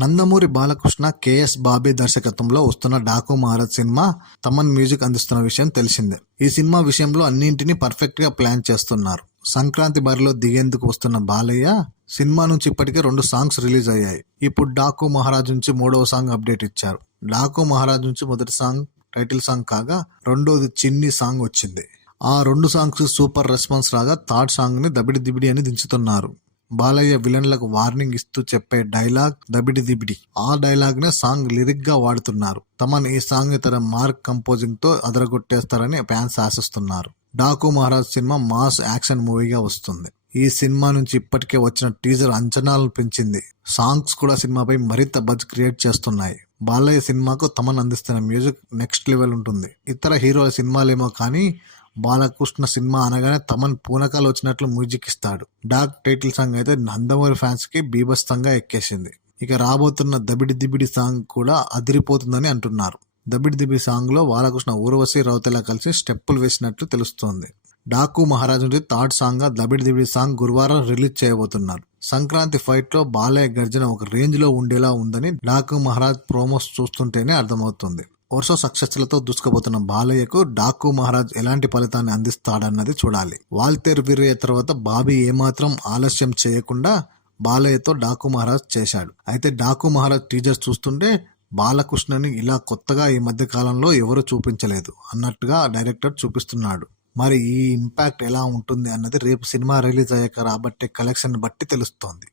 Nandamuri Balakrishna K S Bobby దర్శకత్వంలో వస్తున్న Daaku Maharaj cinema Thaman music అందిస్తున్న విషయం తెలిసిందే. ఈ సినిమా విషయంలో అన్నింటినీ పర్ఫెక్ట్గా ప్లాన్ చేస్తున్నారు. సంక్రాంతి బరిలో దిగేందుకు వస్తున్న బాలయ్య సినిమా నుంచి ఇప్పటికే రెండు సాంగ్స్ రిలీజ్ అయ్యాయి. ఇప్పుడు డాకు మహారాజ్ నుంచి మూడవ సాంగ్ అప్డేట్ ఇచ్చారు. డాకు మహారాజ్ నుంచి మొదటి సాంగ్ టైటిల్ సాంగ్ కాగా రెండోది చిన్ని సాంగ్ వచ్చింది. ఆ రెండు సాంగ్స్ సూపర్ రెస్పాన్స్ రాగా థర్డ్ సాంగ్ని దబిడి దిబిడి అని దించుతున్నారు. బాలయ్య విలన్లకు వార్నింగ్ ఇస్తూ చెప్పే డైలాగ్ దబిడి దిబిడి. ఆ డైలాగ్ నే సాంగ్ లిరిక్గా వాడుతున్నారు. తమన్ ఈ సాంగ్ ఇతర మార్క్ కంపోజింగ్తో అదరగొట్టేస్తారని ఫ్యాన్స్ ఆశిస్తున్నారు. Daaku Maharaj cinema mass action మూవీగా వస్తుంది. ఈ సినిమా నుంచి ఇప్పటికే వచ్చిన టీజర్ అంచనాలను పెంచింది. సాంగ్స్ కూడా సినిమాపై మరింత బజ్ క్రియేట్ చేస్తున్నాయి. బాలయ్య సినిమాకు తమన్ అందిస్తున్న మ్యూజిక్ నెక్స్ట్ లెవెల్ ఉంటుంది. ఇతర హీరోల సినిమాలేమో కానీ బాలకృష్ణ సినిమా అనగానే తమన్ పూనకాలు వచ్చినట్లు మ్యూజిక్ ఇస్తాడు. డాక్ టైటిల్ సాంగ్ అయితే నందమూరి ఫ్యాన్స్కి బీభత్సంగా ఎక్కేసింది. ఇక రాబోతున్న దబిడి దిబిడి సాంగ్ కూడా అదిరిపోతుందని అంటున్నారు. దబిడి దిబిడి సాంగ్లో బాలకృష్ణ ఊర్వశి రౌతెలా కలిసి స్టెప్పులు వేసినట్లు తెలుస్తోంది. డాకు మహారాజ్ నుండి థర్డ్ సాంగ్గా దబిడి దిబిడి సాంగ్ గురువారం రిలీజ్ చేయబోతున్నారు. సంక్రాంతి ఫైట్లో బాలయ్య గర్జన ఒక రేంజ్లో ఉండేలా ఉందని డాకు మహారాజ్ ప్రోమోస్ చూస్తుంటేనే అర్థమవుతుంది. వరుస సక్సెస్లతో దూసుకుపోతున్న బాలయ్యకు డాకు మహారాజ్ ఎలాంటి ఫలితాన్ని అందిస్తాడన్నది చూడాలి. వాల్తేర్ వీరయ్య తర్వాత బాబీ ఏమాత్రం ఆలస్యం చేయకుండా బాలయ్యతో డాకు మహారాజ్ చేశాడు. అయితే డాకు మహారాజ్ టీజర్స్ చూస్తుంటే బాలకృష్ణని ఇలా కొత్తగా ఈ మధ్య కాలంలో ఎవరు చూపించలేదు అన్నట్టుగా డైరెక్టర్ చూపిస్తున్నాడు. మరి ఈ ఇంపాక్ట్ ఎలా ఉంటుంది అన్నది రేపు సినిమా రిలీజ్ అయ్యాక రాబట్టే కలెక్షన్ బట్టి తెలుస్తోంది.